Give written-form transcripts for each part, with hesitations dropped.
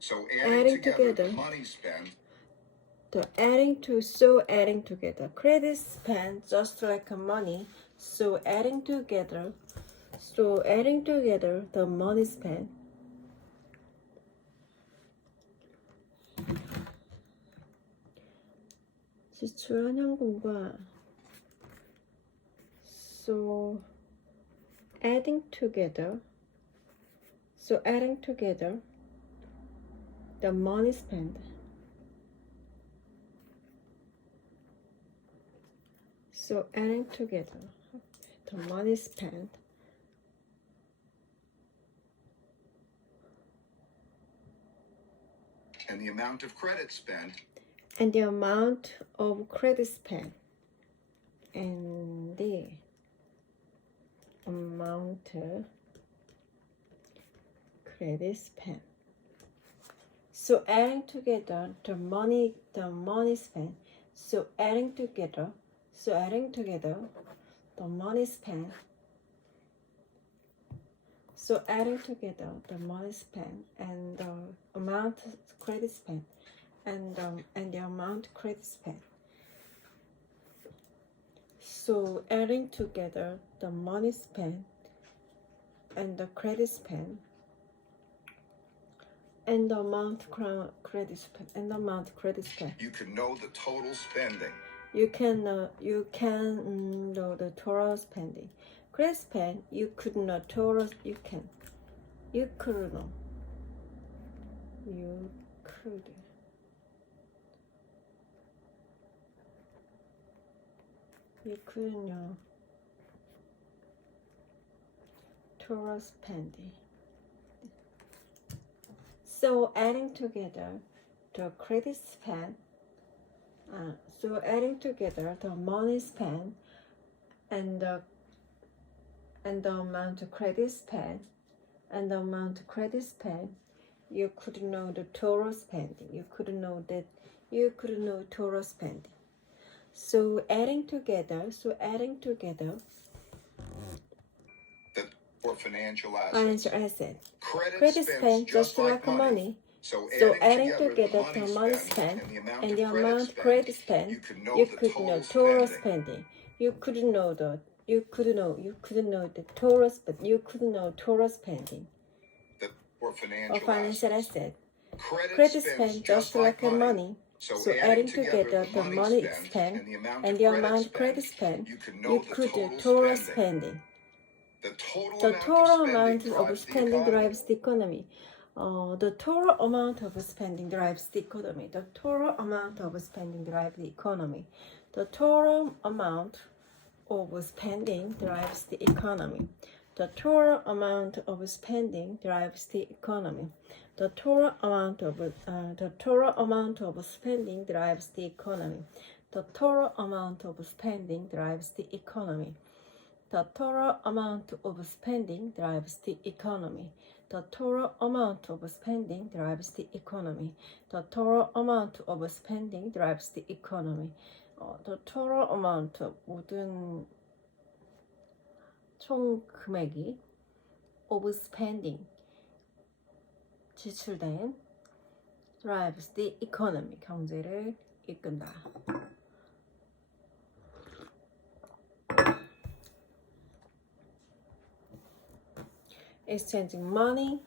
So adding together the money spent. Adding together. Credit spent just like money. So adding together the money spent. 지출한 현금과 so adding together the money spent. So adding together the money spent And the amount of credit spent. And the amount of credit spent. And the amount of credit spent. So adding together the money spent. So adding together the money spent. So adding together the money spent and the amount credit spent and the amount credit spent. So adding together the money spent and the credit spent and the amount credit spent and the amount credit spent. You can know the total spending. You can know the total spending. Credit spend, you could know total. You could know. You could. You could know total spending. So adding together the credit spend. So adding together the money spent and the amount of credit spent and the amount of credit spent, you could know the total spending. You could know total spending. So adding together. For financial asset. Credit spent just like money. So adding together the money spent and the amount credit spent, you could know total spending. You could know the total spending. You could know total spending. For financial asset. Credit spent just like money. So adding together the money spent and the amount credit spent, you could know total spending. The total amount of spending drives the economy. The total amount of spending drives the economy. The total amount of spending drives the economy. The total amount of spending drives the economy. The total amount of spending drives the economy. The total amount of spending drives the economy. The total amount of spending drives the economy. The total amount of spending drives the economy. The total amount of spending drives the economy. The total amount of spending drives the economy. The total amount 모든 총 금액이 of spending 지출된 drives the economy 경제를 이끈다. Exchanging money,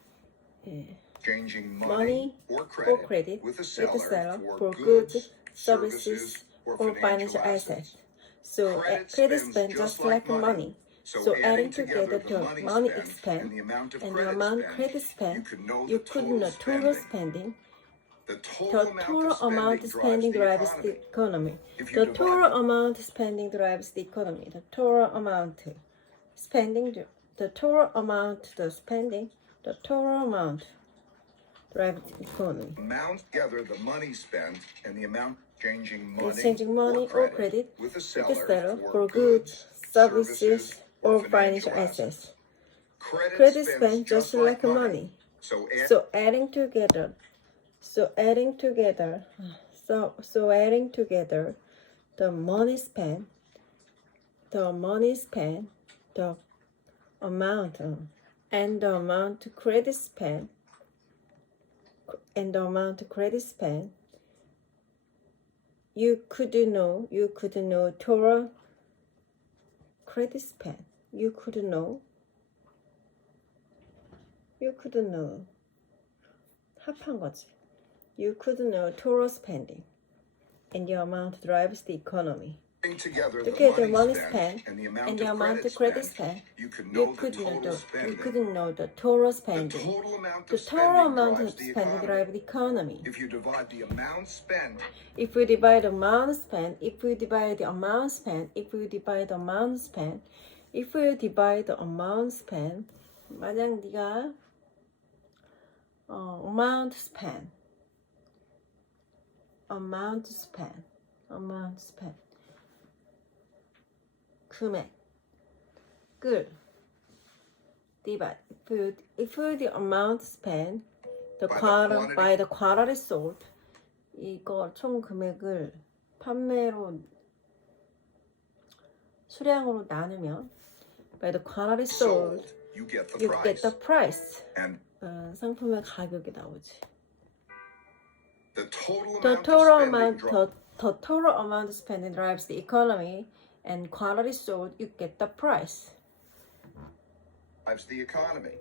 or credit with the seller for goods, services, or financial assets. So credit spent just like money. So adding together the money spent and the amount credit spent, you could know total spending. The total amount spending drives the economy. The total amount spending drives the economy. The total amount spending drives the total amount drives the economy. Together the money spent and the amount exchanging money or credit with the seller for goods, services, or financial assets. Credit spent just like money. So adding together the money spent, the amount and the amount credit spent, and the amount credit spent, you could know total credit spent. You could know 합한 거지. You could know total spending, and the amount drives the economy. Look at the money spent and the amount of credit spent. You could know the total spending. The total amount of spending drives the economy. If you divide the amount spent, If we divide the amount spent, 만약 네가 amount spent 금액을 divide if the amount spent by the quantity sold, 이거 총 금액을 판매로 수량으로 나누면 by the quantity sold, you get the price. And 상품의 가격이 나오지. the total The amount total amount spent drives the economy, and quantity sold, you get the price. drives the economy.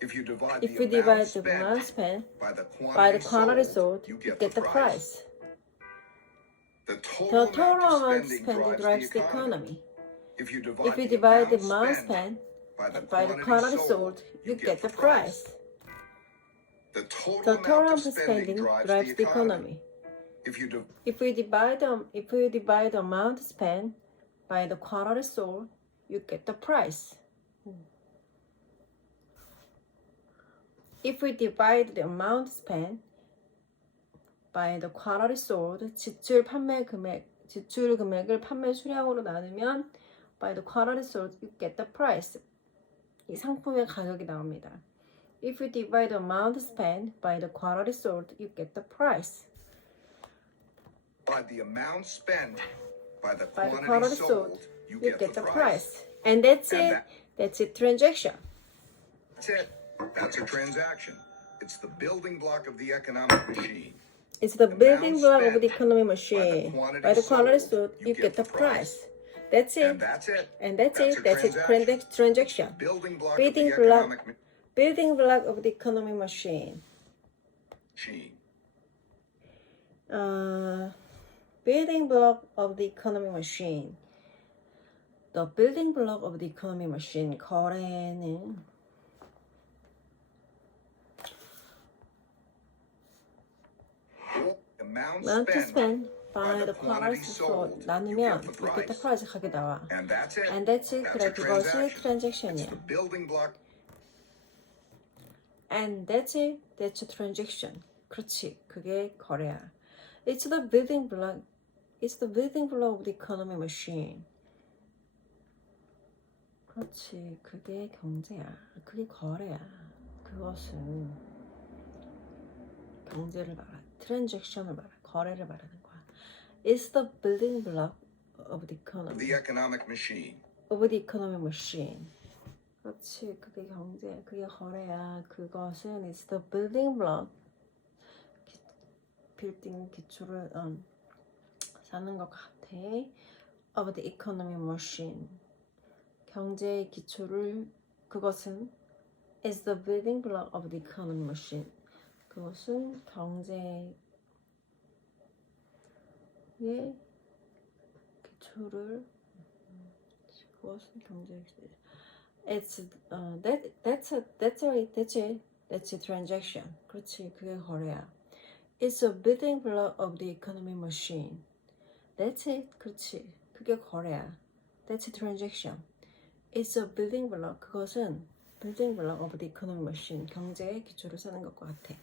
If you divide If the you divide the amount amount spent spent by the by the quantity quantity sold, you you get get the price. The The total total amount amount spending spent drives the economy. If you If you divide the amount spent by the by the quantity sold, you get the price. The The total total amount amount of spending drives the economy. If you If you divide the amount spent by the quantity sold, you get the price. If we divide the amount spent by the quantity sold, 지출 금액을 판매 수량으로 나누면 by the quantity sold, you get the price. 이 상품의 가격이 나옵니다. If you divide the amount spent by the quantity sold, you get the price. by the amount spent by the By the quantity quantity sold, sold, you you get the price. And that's And it. That's it, transaction. That's it. That's a transaction. It's the building block of the economic machine. It's the building amount block of spent the economy by the machine. quantity By the quantity sold, sold, you you get get the the price. price. That's it. And that's it. And that's it. a That's it. Transaction. Building block Building of the block. economic Building block of the economy machine. machine. Building block of the economy machine. The building block of the economy machine. 거래는 amount spent by the quantity sold 나누면 you get the price 가게 나와. And that's it. And that's it. That's 그래 a 그것이 It's transaction이야. the building block. And that's it. That's a transaction. 그렇지. 그게 거래야. It's the building block. It's the building block of the economy machine. 그렇지. 그게 경제야. 그게 거래야. 그것은 경제를 말하. 트랜잭션을 말하. 거래를 말하는 거야. It's the building block of the economy. The economic machine. Of the economy machine. 그렇지. 그게 경제야. 그게 거래야. 그것은 it's the building block. 빌딩 기초를 사는 것 같아. Of the economy machine. 경제의 기초를 그것은 is the building block of the economy machine. 그것은 경제의 기초를 그것은 경제의 기초. It's that's a transaction. 그렇지. 그게 거래야. It's a building block of the economy machine. That's it. 그렇지. 그게 거래야. That's a transaction. It's a building block. 그것은 building block of the economy machine. 경제의 기초를 쓰는 것과 같아.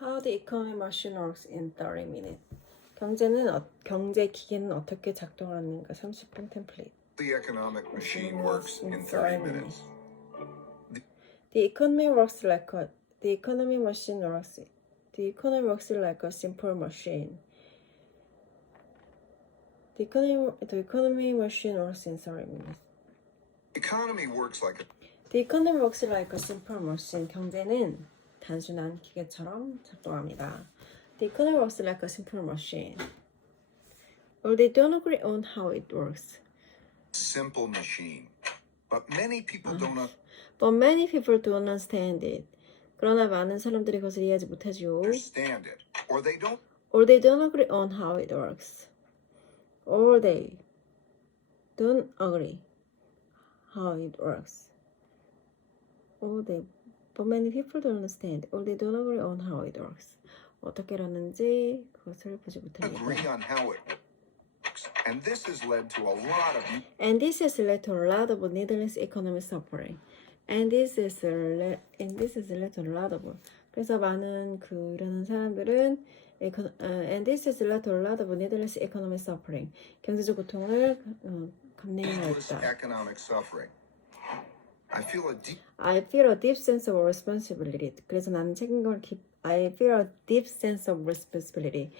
How the economy machine works in 30 minutes. 경제 기계는 어떻게 작동하는가 30분 템플릿. The economic machine works in 30 minutes. The economy works like a simple machine. The economy machine works in 30 minutes. Economy works like a The economy works like a simple machine. 경제는 단순한 기계처럼 작동합니다. The economy works like a simple machine. Or they don't agree on how it works. simple machine. But many people don't But many people don't understand it. 그러나 많은 사람들이 그것을 이해하지 못하죠. understand it, or Or they don't agree on how it works. Or they don't agree how it works. But many people don't understand. Or they don't agree on how it works. 어떻게 일하는지 그것을 보지 못합니다. agree on how it works. And this has led to a lot of And this has led to a lot of needless economic suffering. And this has led to a lot of. 그래서 많은 그 일하는 사람들은 and this has led to a lot of needless economic suffering. 경제적 고통을 감내해야 needless 했다. economic suffering. I feel a deep sense of responsibility. 그래서 나는 I feel a deep sense of responsibility.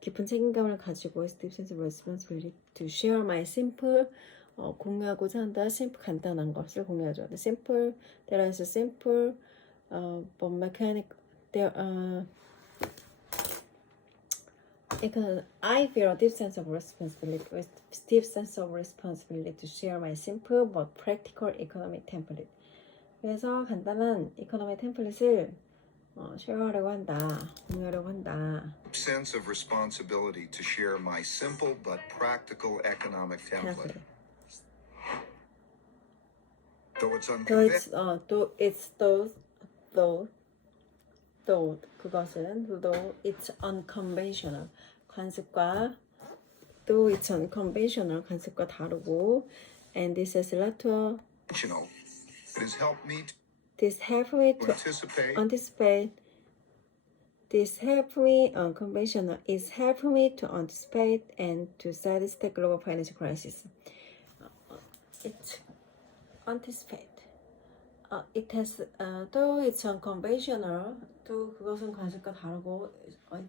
깊은 책임감을 가지고 deep sense of responsibility to share my simple 공유하고자 한다. simple 간단한 것을 공유하죠. The simple there is a simple but mechanic there I feel a deep sense of responsibility to share my simple but practical economic template. 그래서 간단한 economic template을 쉐어하려고 한다, 공유하려고 한다. sense of responsibility to share my simple but practical economic template. Though it's though it's unconventional 관습과 though it's unconventional 관습과 다르고 and this has led to it has helped me to this helped me to anticipate this helped me unconventional is helping me to anticipate and to sidestep global financial crisis. It's anticipate. It has though it's unconventional. 또 그것은 관습과 다르고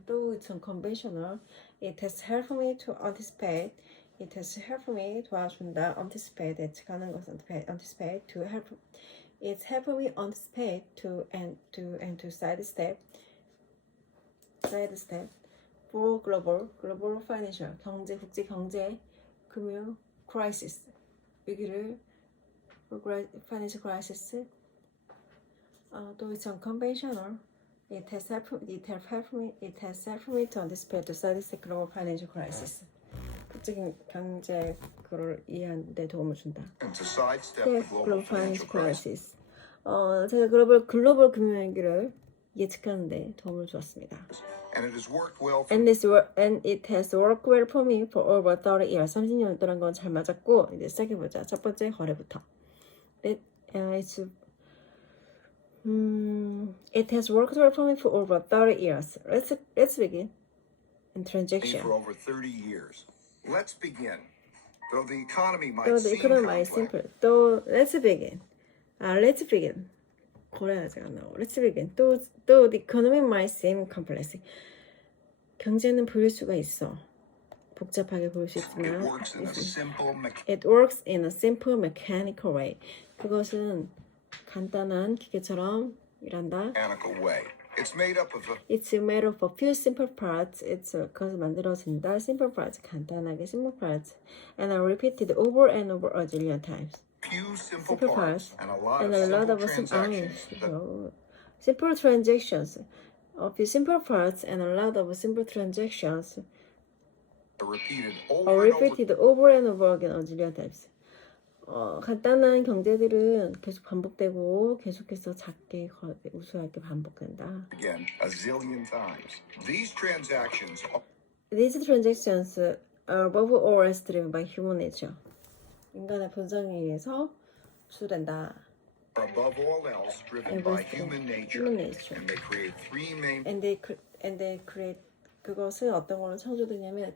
though it's unconventional. It has helped me to anticipate. It has helped me 도와준다. Anticipate 예측하는 것은 anticipate to help. It's helping me anticipate to sidestep for global financial 국제 경제 금융 crisis 위기를 financial crisis. Though it's unconventional, it has helped me to anticipate to sidestep global financial crisis. 국제 경제 그걸 이해하는 데 도움을 준다. and to sidestep the global financial crisis. 제가 글로벌 금융위기를 예측하는데 도움을 주었습니다. And it has worked well for And it has worked well for me for over 30 years. 30년 동안 건 잘 맞았고 이제 시작해보자. 첫 번째 거래부터. It has worked well for me for over 30 years. Let's begin. In transaction. for over 30 years. Let's begin. Though the economy might Though the seem economy might complex, simple. Though let's begin. Let's begin. 거래하지 않아. Let's begin. Though the economy might seem complex. 경제는 보일 수가 있어. 복잡하게 보일 수 있지만 it works in it works in a simple a simple mechanical way. 그것은 간단한 기계처럼 일한다. mechanical way. It's made up of It's made of a few simple parts. 그것을 만들어진다. Simple parts. 간단하게 simple parts. And I repeated over and over a zillion times. few simple Simple parts parts and a lot and of a lot simple of transactions simple transactions. A few simple parts and a lot of simple transactions are repeated are over and over repeated over and over again a zillion times. 간단한 경제들은 계속 반복되고 계속해서 작게 우수하게 반복된다. again a zillion times. These transactions are above all else driven by human nature. 인간의 본성에 의해서 주된다. are above all else driven by human nature, and they create three main And they create 그것은 어떤 걸로 창조되냐면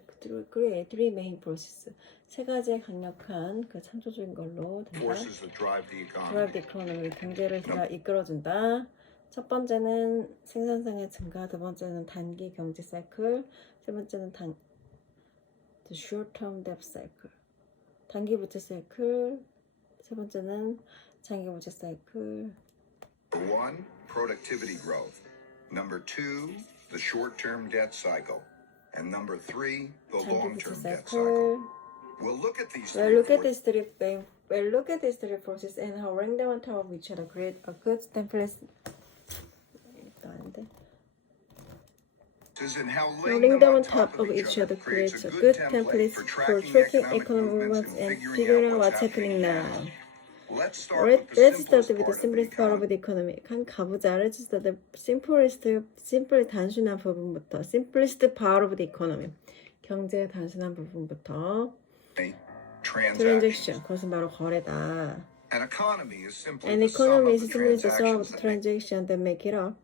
create three main forces. 세 가지의 강력한 그 창조적인 걸로 된다. forces that drive the drive the economy. economy. 경제를 이끌어준다. 첫 번째는 생산성의 증가, 두 번째는 단기 경제 사이클, 세 번째는 the short-term debt cycle. 단기 부채 사이클. 세 번째는 장기 부채 사이클. Number 1, productivity growth. Number 2, the short-term debt cycle. And number 3, the 장기 부채 long-term debt 사이클. cycle. We'll look at these We'll three look at forces. these three forces and how rank them on top of each other create a good template. And how Laying them on top of each other creates a good template for tracking economic movements and figuring out what's happening now. Let's Let's start start with the simplest part of the economy. 가보자. Let's start the simple 단순한 부분부터. Simplest part of the economy. 경제의 단순한 부분부터. Transaction. 그것은 바로 거래다. An economy is simply An the sum economy of is the simply the sum of transactions the transactions that make it up.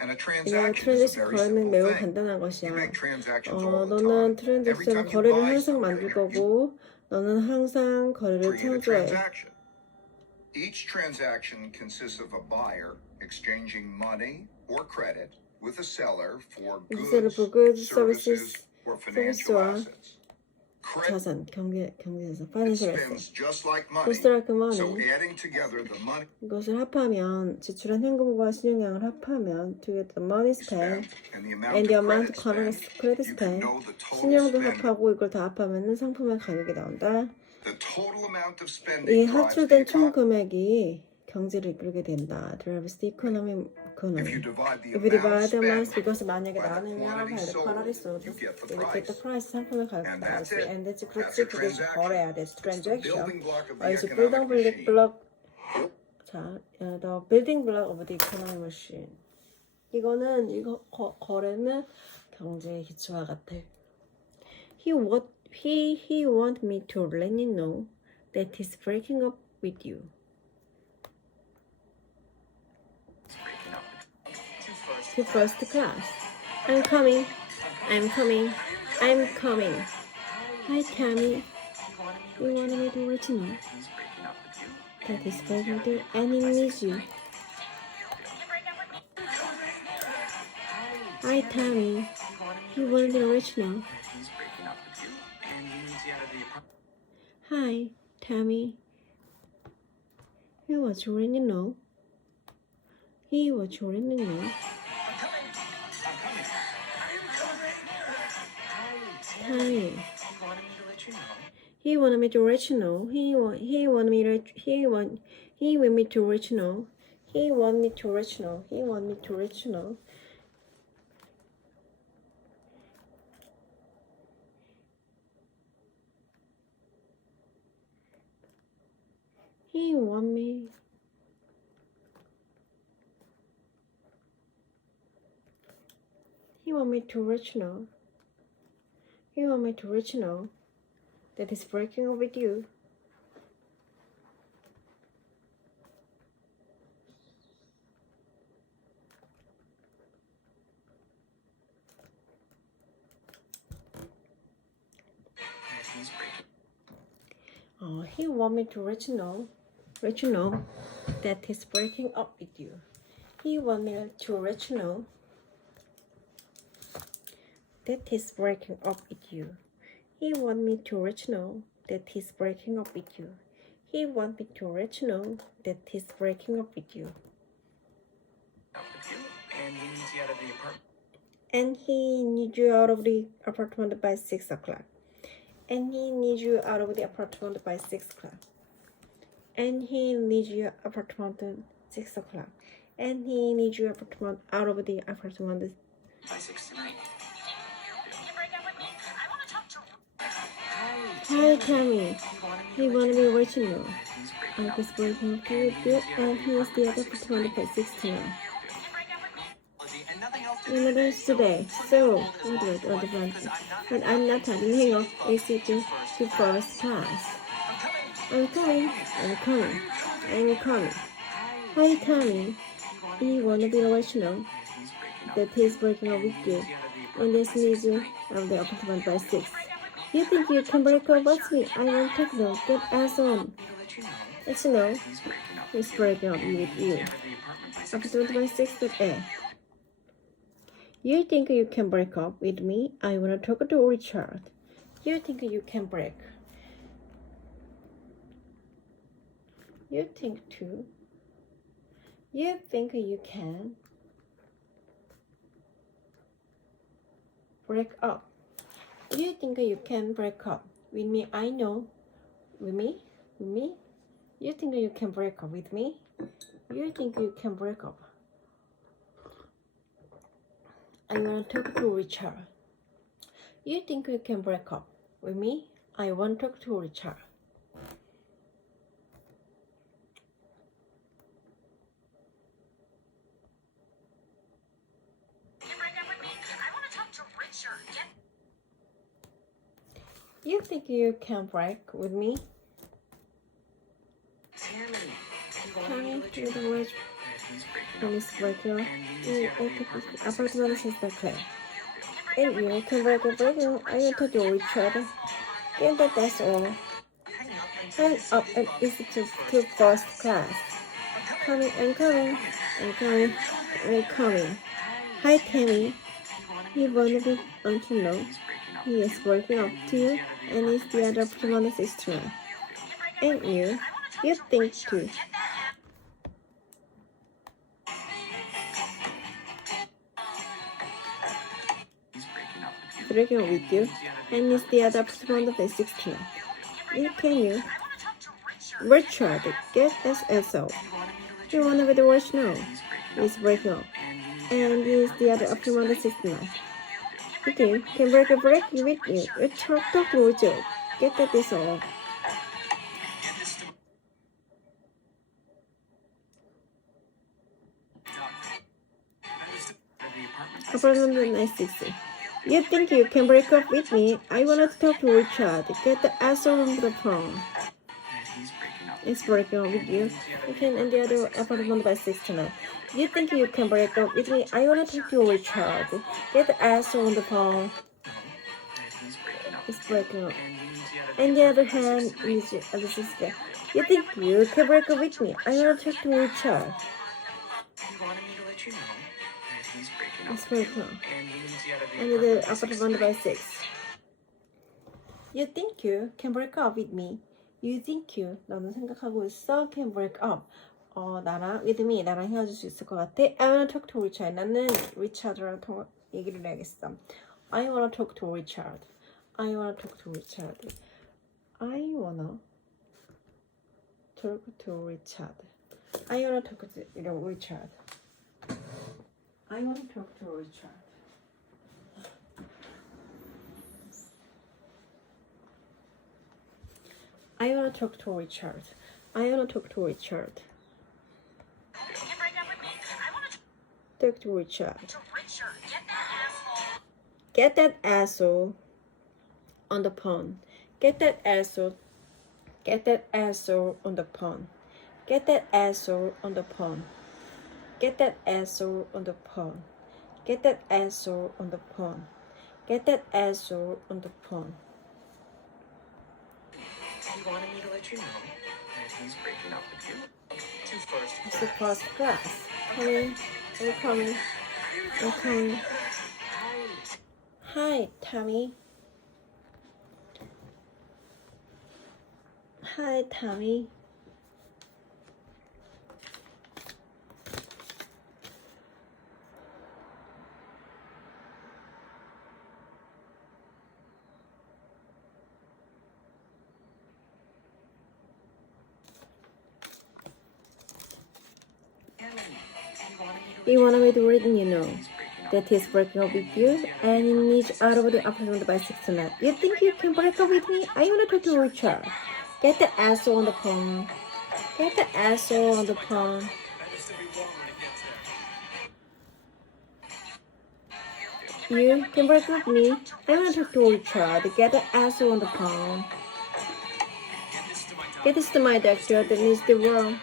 And a 이거는 transaction is a 트랜잭션 very 거래는 simple 매우 thing. 간단한 것이야. You make transactions all the 너는 time. Every 트랜잭션 time you 거래를 buy 항상 something, 만들 you 거고 너는 항상 거래를 create a 창조해. transaction. Each transaction consists of a buyer exchanging money or credit with a seller for goods, services, or financial 서비스와 assets. 자산, 경제에서 It financial spends assets. just like money. Just like money. So adding together the money 이것을 합하면 지출한 현금과 신용량을 합하면 to get the money spent spent and and the amount of credit credit spent you can know the total 신용도 spend. 합하고 이걸 다 합하면 상품의 가격이 나온다. The total amount of 이 spending drives the 합출된 총 economy. 금액이 경제를 이끌게 된다. drives the economy. If you divide the If you divide amount the amount, spent 이것을 만약에 by the 나누면 quantity by the sold, quantity sold, you get the you will get the price. price. 상품의 가격 And that's 나오지. it. And that's That's 그렇지. a 그게 transaction. 거래야. That's It's the transaction. building block of the It's the economic machine. the building block of the economic machine. 이거는 거래는 경제의 기초와 같아. He want me to let you know that he's breaking up with you. To first class. I'm coming. Hi, Tammy. You wanted me to let you know that he's breaking up with you and he needs you. Hi, Tammy. You wanted me to let you know. Hi, Tammy. He was already know. Hi. He wanted me to let you know. He want me to let you know. He want me to let you know. He want me. He want me to let you know. He want me to let you know that he's breaking up with you. He want me to let you know that he's breaking up with you. He want me to let you know that he's breaking up with you. He want me to let you know that he's breaking up with you. He want me to let you know that he's breaking up with you. And he needs you out of the apartment by 6 o'clock. And he needs you out of the apartment by 6 o'clock. And he needs you apartment 6 o'clock. And he needs you apartment out of the apartment by 6 tonight. Hi, Tammy. He wanted me to let you know. I was breaking up with you, and he is the other apartment by 6 tonight. In the news today, so but I'm not having hang up except to first class. I'm coming. Hi, Tommy. He wanted me to let you know that he's breaking up with you, and this needs you out of the apartment by 6. You think you can break up with me? I won't take no. Get ass on. Let you know he's breaking up with you. Apartment by 6 at 8. You think you can break up with me? I wanna talk to Richard. You think you can break. You think too. You think you can break up. You think you can break up with me? I know. With me? With me? You think you can break up with me? You think you can break up? I want to talk to Richard. You think you can break up with me? I want to talk to Richard. You think you can break with me? Tammy, you're the worst. Miss Breaker. You apartment is the clay. And you can break a breaker. I want to do each other. Get that, that's all. Hang up and easy to first class. Coming and coming and coming and coming. Hi, Tammy. You wanna want to know? He is breaking up to you, and is the other person's sister. And you think too. Breaking up with you, and is the other person's sister. Can you? Richard, get SSO. You wanna be the worst now? He's breaking up, and is the other person's sister. You can break a break with you. Talk to you. Get that this off. Apartment 960. You think you can break up with me? I wanted to talk to Richard. Get the asshole on the phone. It's breaking up with you. You can end the other apartment by 69. You think you can break up with me? I wanna talk to Richard. Get the asshole on the phone. It's breaking up. And the other hand is your other sister. You think you can break up with me? I wanna talk to Richard. It's breaking up. And the apartment by 6. You think you can break up with me? You think you, 너는 생각하고 있어? Can break up. 나랑, with me, 나랑 헤어질 수 있을 것 같아? I wanna talk to Richard. 나는 리차드랑 얘기를 해야겠어. I wanna talk to Richard. I wanna talk to Richard. I wanna talk to Richard. I wanna talk to Richard. I wanna talk to Richard. I wanna talk to Richard. I wanna talk to Richard. Talk to Richard. Get that asshole on the phone. Get that asshole. Get that asshole on the phone. Get that asshole on the phone. Get that asshole on the phone. Get that asshole on the phone. Get that asshole on the phone. He wanted me to let you know that he's breaking up with you. It's the first class. Coming, we're coming, we're coming. Hi, Tommy. Hi, Tommy. You wanna be the reason you know that he's breaking up with you and he needs out of the apartment by 6 tonight. You think you can break up with me? I wanna talk to Richard. Get the asshole on the phone. Get the asshole on the phone. You can break up with me? I wanna talk to Richard. Get the asshole on the phone. Get this to my doctor that needs the world.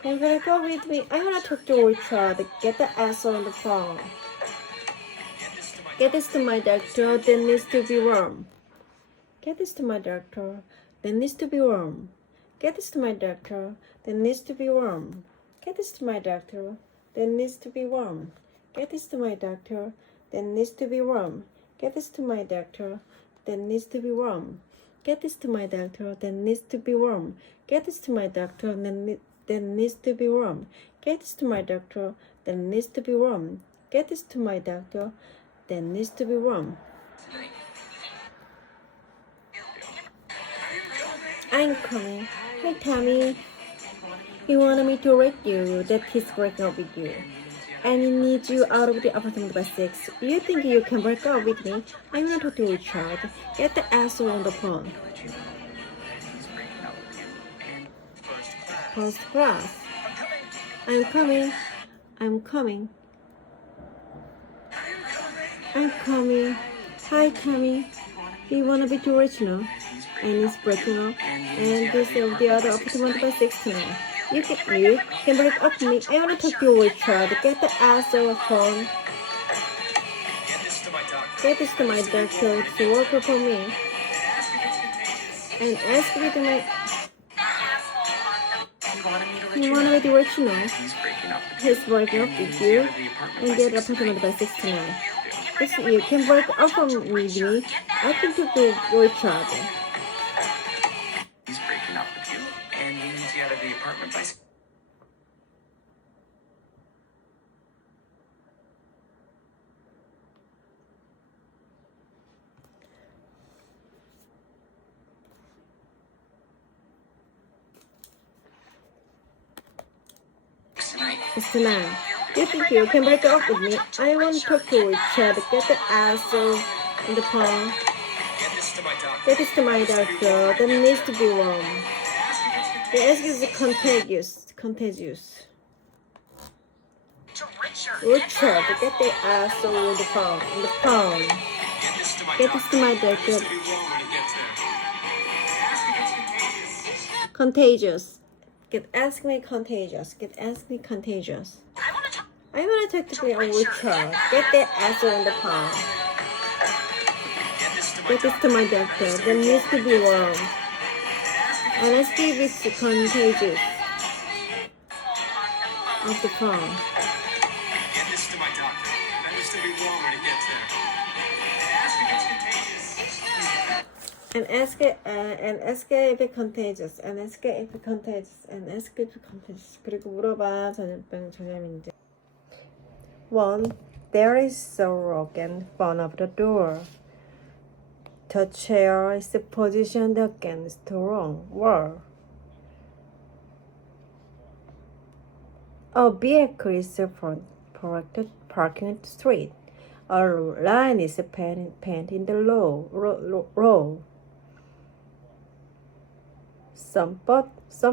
Can you break up with me? I wanna talk to Richard. Get the asshole on the phone. Get this to my doctor that needs to be warm. Get this to my doctor that needs to be warm. Get this to my doctor that needs to be warm. Get this to my doctor that needs to be warm. Get this to my doctor. That needs to be warm. Get this to my doctor. That needs to be warm. Get this to my doctor. That needs to be warm. Get this to my doctor. That needs to be warm. Get this to my doctor. That needs to be warm. Get this to my doctor. That needs to be warm. I'm coming. Hi, Tommy. He wanted me to rate you that he's breaking up with you. And he needs you out of the apartment by 6. You think you can break up with me? I want to talk to Richard. Get the asshole on the phone. First class. I'm coming. I'm coming. I'm coming. Hi, Tommy. You wanna be too rich now? And he's breaking up. And this is the other apartment by 6 tonight. You can break up with me. I wanna talk to Richard. Get the asshole phone. Get this to my doctor to work for me. And ask me to my... You wanna be the rich now? He's breaking up with you. And the other apartment by 6 tonight. Listen, you can break up with me. I can talk to Richard. He's breaking up with you, and he needs you out of the apartment by... It's tonight. You think you can break up with me? I want to talk to Richard. Get the asshole in the phone. Get this to my doctor. That needs to be warm. The ask is contagious. Richard, get the asshole in the phone. Get this to my doctor. Contagious. Ask me contagious. I want to talk to Richard. Get the asshole in the phone. Get this to my doctor. That needs to be warm. And let's see if it's contagious. Off the phone. Get this to my doctor. That needs to be warm when it gets there. And ask if it's contagious. And ask if it's contagious. 그리고 물어봐 전염인지. 1. There is a rock in front of the door. The chair is positioned against the wall. A vehicle is parking at the street. A line is painted in the road. Some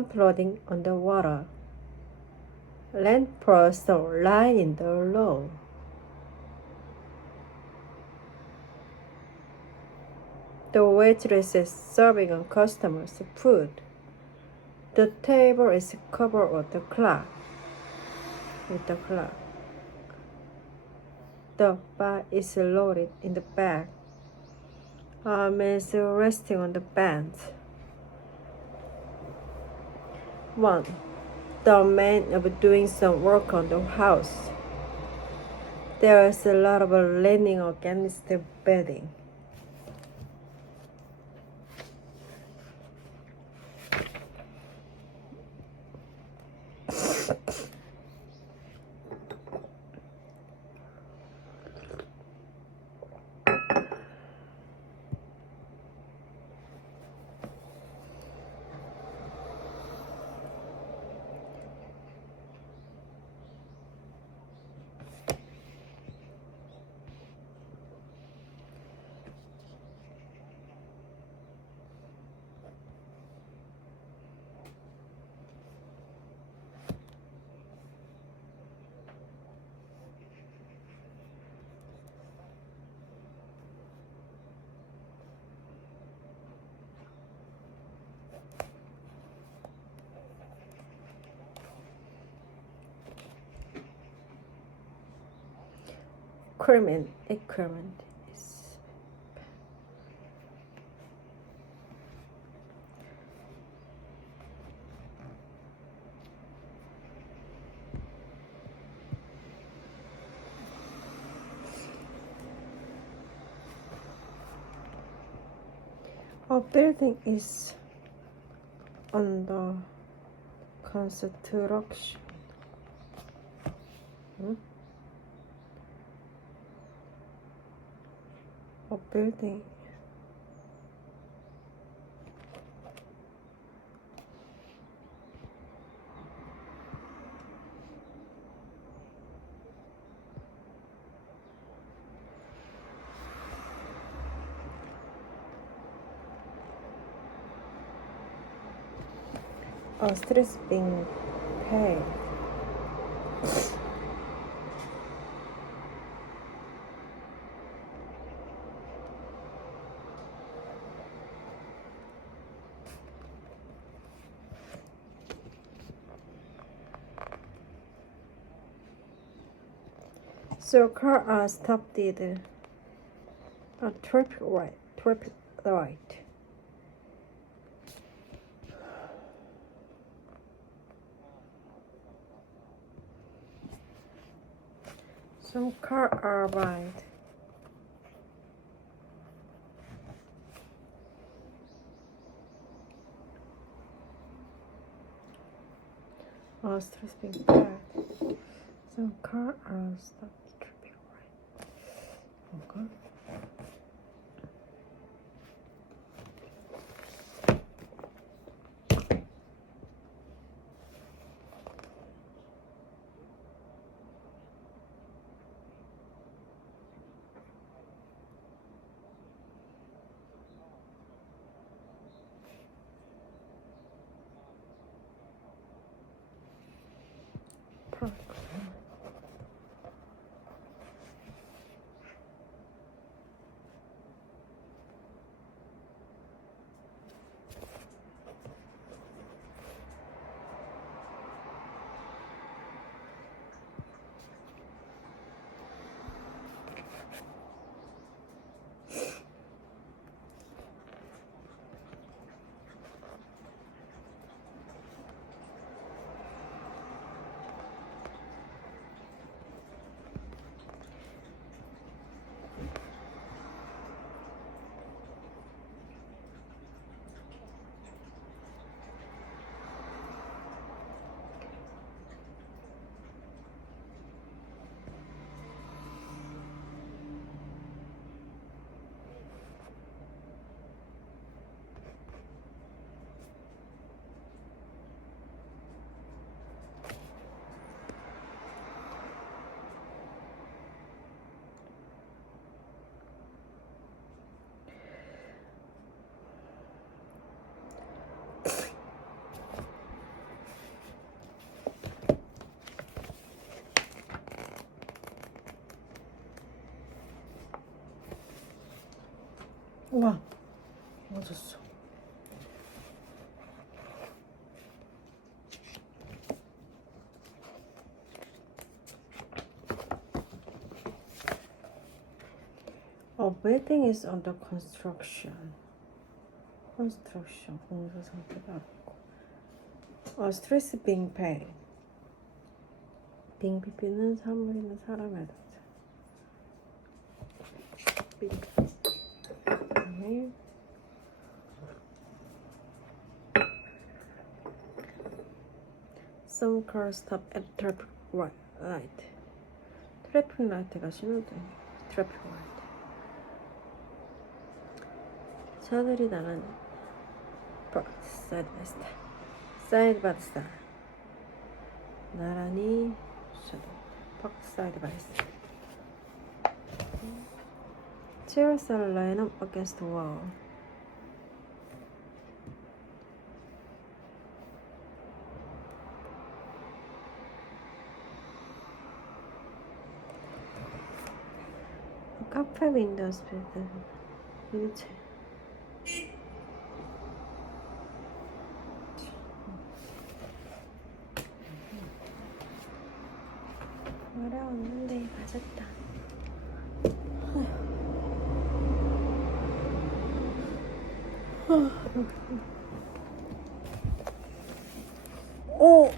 floating on the water. Land pours a line in the road. The waitress is serving on customers' food. The table is covered with the clock. The bar is loaded in the back. A man is resting on the bench. 1. The man is doing some work on the house. There is a lot of leaning against the building. Equipment is A building is under construction. A building stress being paid. So car are stopped at a traffic light. Some cars are wide. Stress being bad. Some cars are stopped traffic light. Okay. Park. 우와, 맞았어. A building is under construction. 공사 상태가 아니고. A stress being paid. being PP는 사물이나 사람에 대해서. being. Some cars stop at traffic light. 트래픽 라이트가 신호등. 트래픽 라이트. 차들이 나는 사이드 바이 사이드 나란히 사이드 바이 사이드. Chairs are lined up against the wall. 카페 윈도우스 빌드 휠체어. 어려웠는데 맞았다. 오.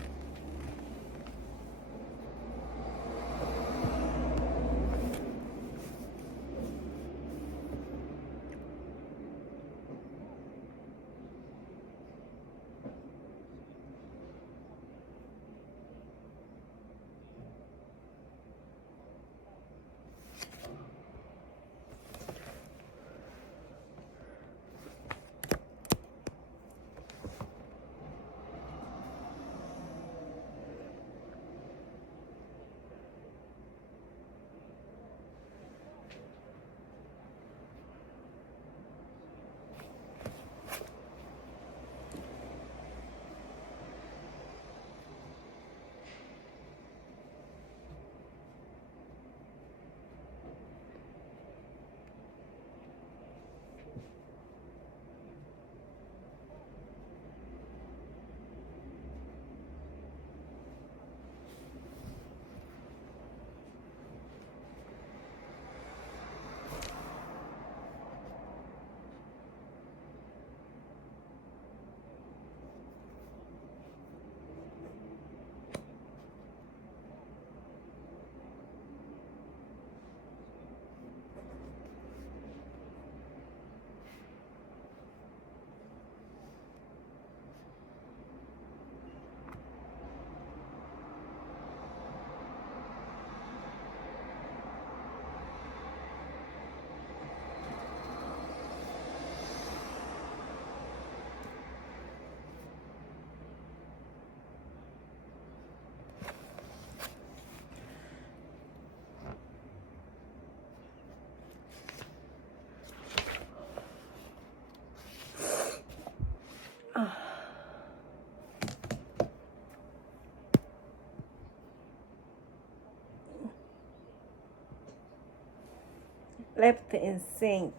left in sink,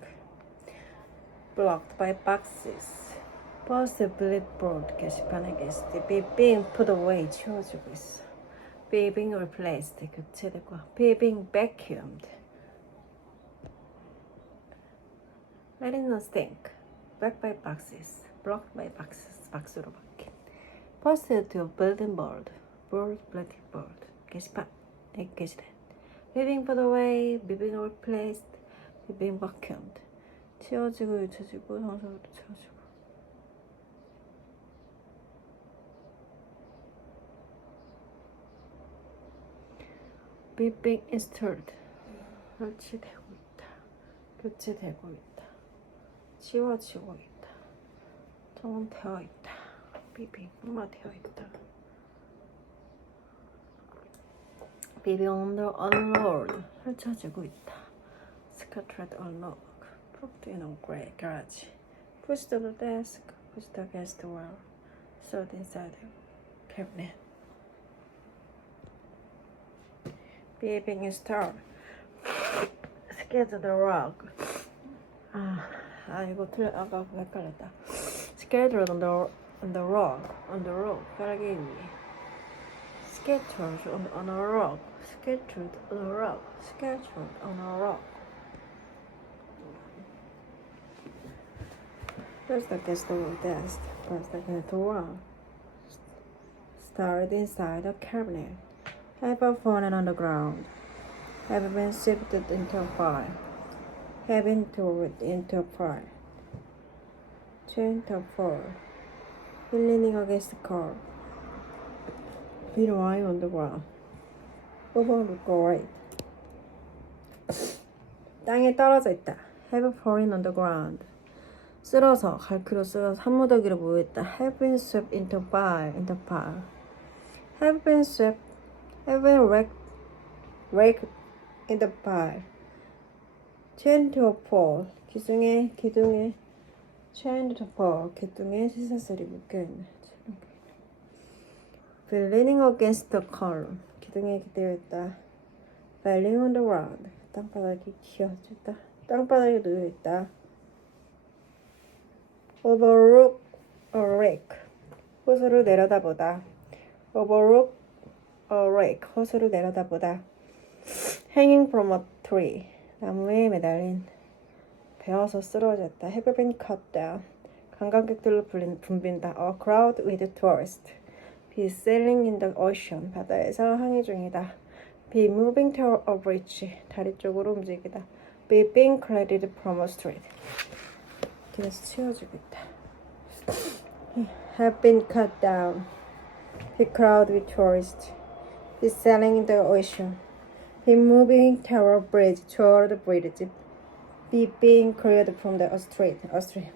blocked by boxes. 버스 블랙보드 게시판에 게스트 being put away 치워주고 있어. being replaced 교체되고 being vacuumed. letting in stink, blocked by boxes, blocked by boxes 박스로 바뀐. posted to bulletin board, bulletin board 게시판에 게시된. being put away, being replaced, being vacuumed. 치워지고 유쳐지고 성서로 치워지고. being installed. 설치되고 있다. 교체되고 있다. 치워지고 있다. 정원되어 있다. being 뿜어되어 있다. being unrolled. 펼쳐지고 있다. scattered on log. Propped in a grey garage. Pushed to the desk. Pushed against the wall. Stored inside the cabinet. being installed. Scared the rug. 이거 틀려. 아까 헷갈렸다. Scattered on the rug. On the rug. 깔기 위에. Scattered on a rug. Scattered on a rug. Scattered on a rug. First against the desk. First against the wall. Started inside the cabinet. Have fallen on the ground. Have been shifted into a fire. Have been thrown into a fire. Chained to a floor. Leaning against the car. Been lying on the ground. Over the grate. 땅에 떨어져 있다. Have fallen on the ground. 쓸어서 갈퀴로 쓸어서 한 무더기로 모여있다. Have been swept into a pile. Into a pile. Have been swept. Have been raked in the pile. Chained to a pole. 기둥에 chained to a pole. 기둥에 쇠사슬이 묶여있네. Been leaning against the column. 기둥에 기대어있다. Falling on the ground. 땅바닥이 기어졌다. 땅바닥에 놓여있다. Overlook a rake. 호수를 내려다보다. Overlook a rake. 호수를 내려다보다. Hanging from a tree. 나무에 매달린. 베어서 쓰러졌다. Have been cut down. 관광객들로 붐빈다. A crowd with tourists. Be sailing in the ocean. 바다에서 항해 중이다. Be moving toward a bridge. 다리 쪽으로 움직이다. Be being carried from a street. 길에서 치워지고 있다. Have been cut down. Be crowded with tourists. Be sailing in the ocean. Be moving toward a bridge. Toward the bridge. Be being carried from the street.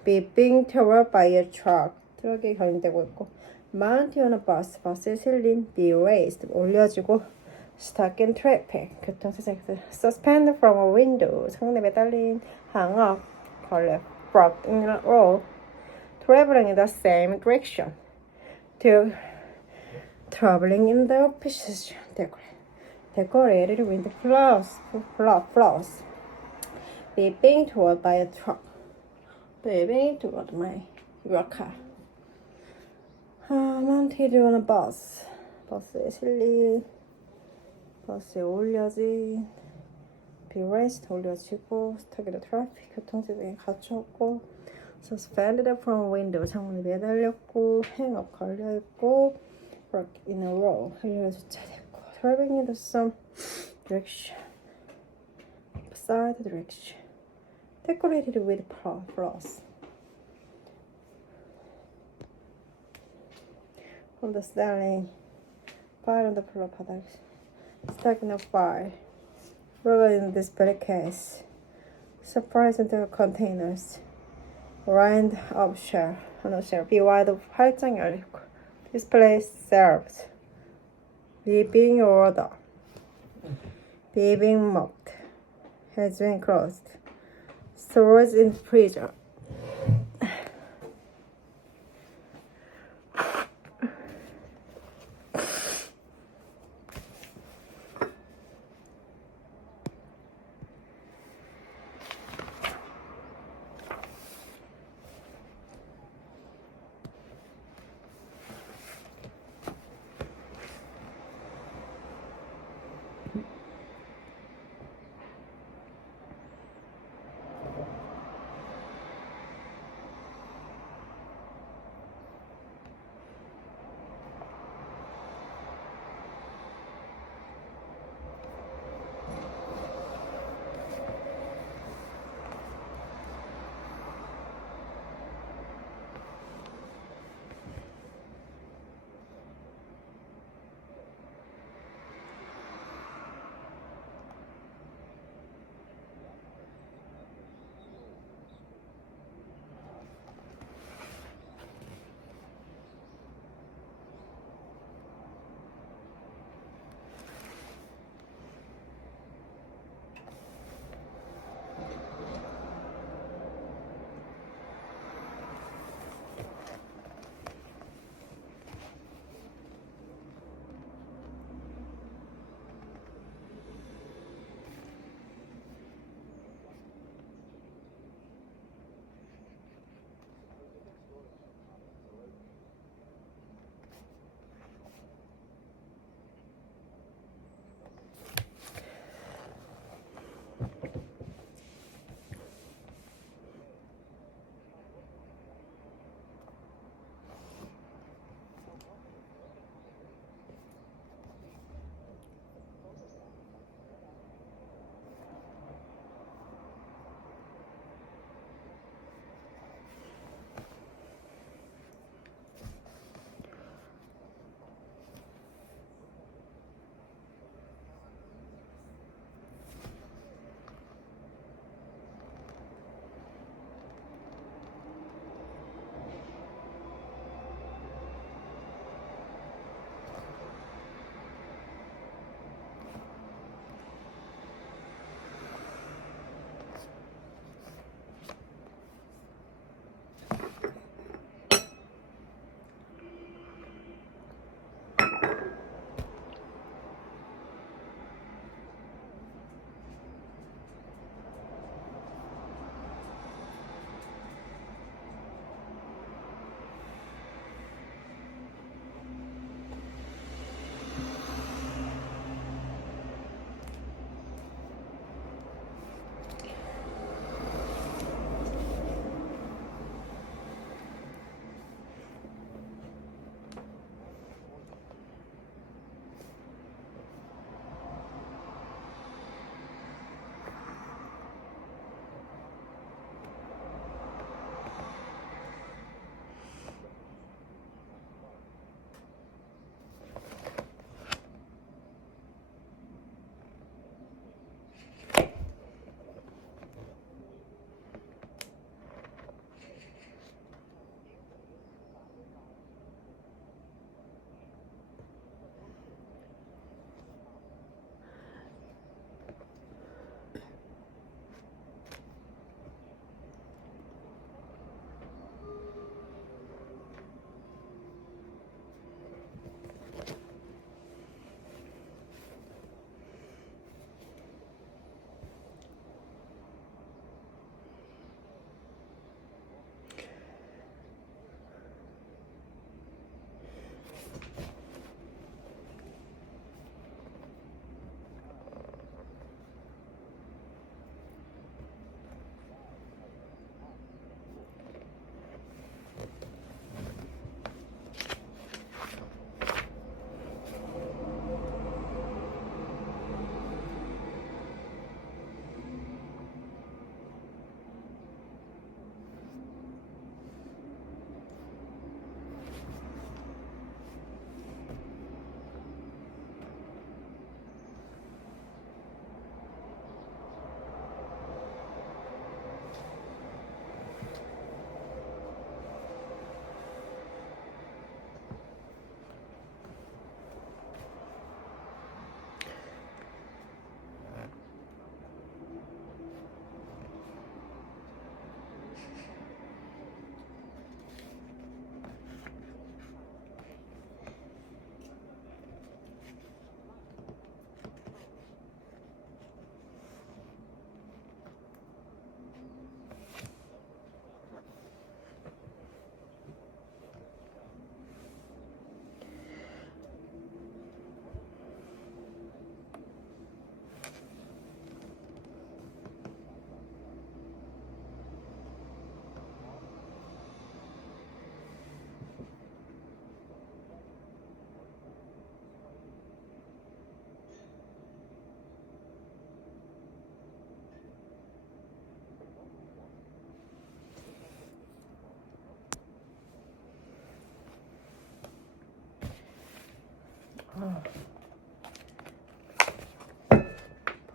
Be being towed by a truck. 트럭에 견인되고 있고. Mounted on a bus. 버스에 실린. Be raised. 올려지고. Stuck in traffic. 교통체증. Suspend from a window. 창문에 매달린. Hang up. 걸려. Blocked in a row. Traveling in the same direction. Traveling in the opposite. Decorated with flowers. Being towed by a truck. Being toward your car. Mounted on a bus. 버스에 실린. 버스에 올려진. Be raised. 올려지고. Stuck in the traffic. 교통체증에 갇혔고. Suspended from window. 창문에 매달렸고. Hang up 걸려있고. Blocked in a row. 흘려 주차됐고. Traveling in the some direction. Side direction. Decorated with flowers. On the ceiling. Fire on the floor. 바닥. Stuck in a fire. Rolled in display case. Surprise into containers. Lined up shelf. 하나 shelf. Be wide 활짝 열리고. Display served. Being order. Being mocked. Has been closed. Storage in freezer.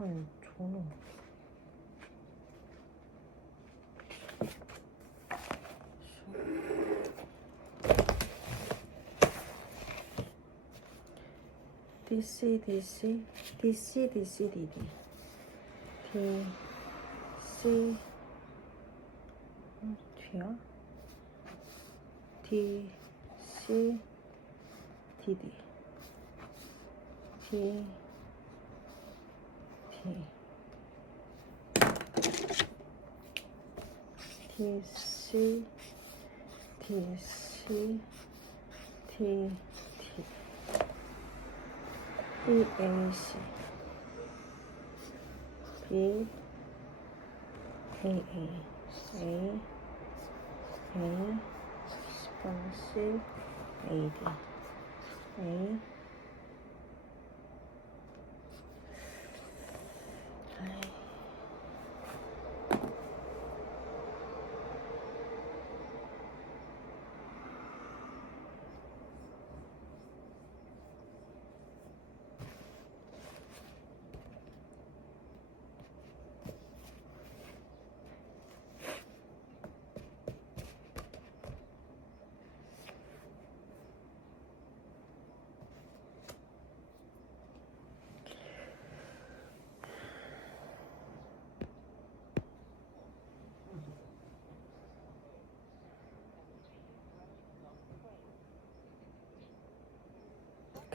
아니 저는 DC DC DC DC DD DC 뒤야 DC DD D D DC DC D D EAC B A 스폰시 AD A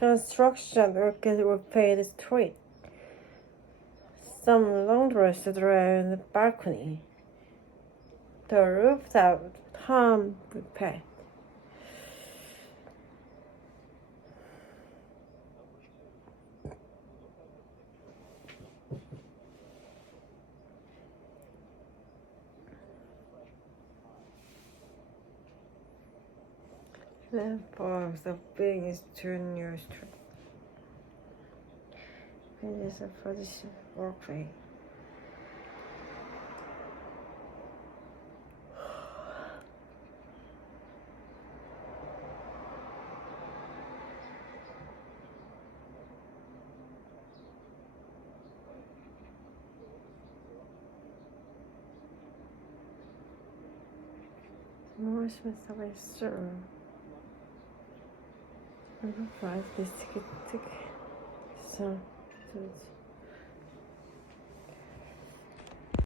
Construction workers were paid street. Some laundress around the balcony. The rooftop home repaired. Left the building is Junior Street. It is a position walkway. 무엇이면서 있어? Enterprise biscuit. So